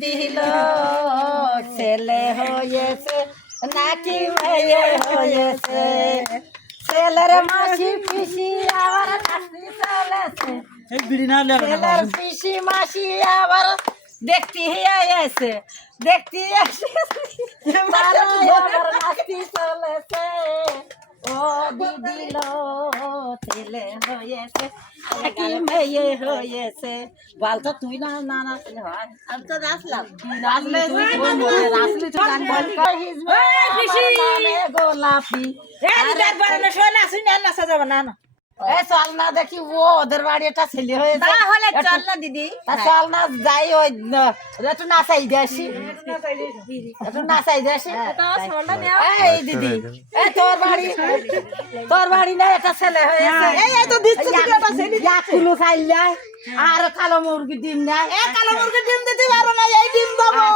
দিল ছেলে হয়েছে নাকি মেয়ে হয়েছে ছেলের মাসি পিসি আবার নাতি চলেছে ছেলের পিসি মাসি আবার দেখতে এসে দেখতে এসে আবার নাতি চলেছে ও দিদিল ছেলে হয়েছে নাকি মেয়ে হয়েছে বল তো তুই না না নাচলে হয় আমি তো নাচলাম নাচলি তো গান বল গোলাপি নাচা যাবে না এই চল না দেখি ও ওদের বাড়ি একটা ছেলে হয়েছে তাহলে চল না দিদি চল না যাই ওই একটু নাচাই দেসি একটু নাচাই দেসি এই দিদি এই তোর বাড়ি না একটা ছেলে হয়েছে এই তো দিচ্ছি একটা ছেলে কুলু খাইলা আর কালো মুরগি ডিম না কালো মুরগি ডিম দিতে পারো না এই ডিম দেবো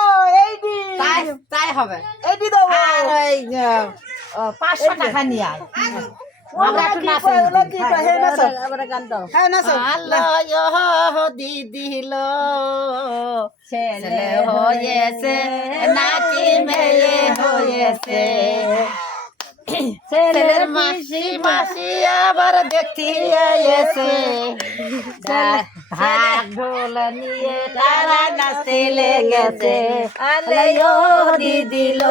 এই ডিম তাই হবে এই ডিম দেবো আর ওই 500 টাকা নিয়ে আয় আমরা একটু নাচাই আল্লাহ দিদিল ছেলে হয়েছে নাকি মেয়ে হয়েছে ছেলের মাসি মাসি আবার দেখতে এসে ঢাক ঢোল নিয়ে তারা নাচতে লেগেছে আল্লাহ দিদিল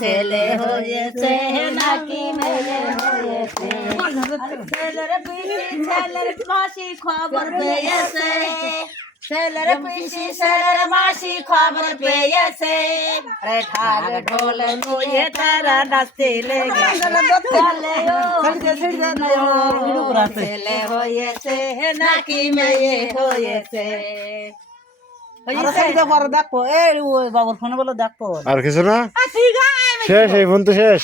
ছেলে হয়েছে নাকি মেয়ে হয়েছে ছেলের পিসি ছেলের মাসি খবর পেয়েছে ছেলের পিসি ছেলের মাসি খবর পেয়েছে রে ঢাক ঢোল নিয়ে তারা নাচতে লেগেছে ছেলে হয়েছে নাকি মেয়ে হয়েছে দেখো এই বাবুর ফোনে বলো দেখো আর কিছু না শেষ এই ফোন তো শেষ